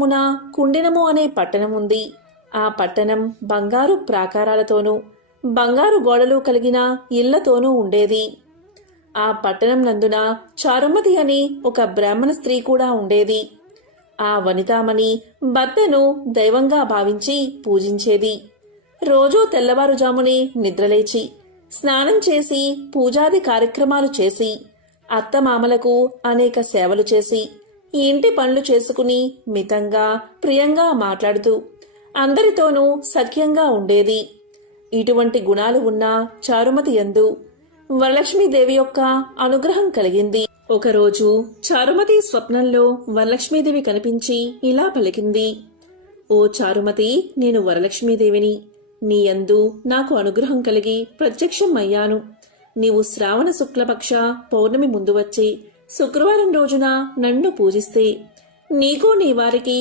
దేశమున కుండినము అనే పట్టణం ఉంది. ఆ పట్టణం బంగారు ప్రాకారాలతోనూ బంగారు గోడలు కలిగిన ఇళ్లతోనూ ఉండేది. ఆ పట్టణం నందున చారుమతి అని ఒక బ్రాహ్మణ స్త్రీ కూడా ఉండేది. ఆ వనితామణి భర్తను దైవంగా భావించి పూజించేది. రోజూ తెల్లవారుజామునే నిద్రలేచి స్నానం చేసి పూజాది కార్యక్రమాలు చేసి అత్తమామలకు అనేక సేవలు చేసి ఇంటి పనులు చేసుకుని మితంగా ప్రియంగా మాట్లాడుతూ అందరితోనూ సఖ్యంగా ఉండేది. ఇటువంటి గుణాలు ఉన్న చారుమతి యందు వరలక్ష్మీదేవి యొక్క అనుగ్రహం కలిగింది. ఒకరోజు చారుమతి స్వప్నంలో వరలక్ష్మీదేవి కనిపించి ఇలా పలికింది. ఓ చారుమతి, నేను వరలక్ష్మీదేవిని. నీ యందు నాకు అనుగ్రహం కలిగి ప్రత్యక్షం అయ్యాను. నీవు శ్రావణ శుక్లపక్ష పౌర్ణమి ముందు వచ్చి శుక్రవారం రోజున నన్ను పూజిస్తే నీకు నీ వారికి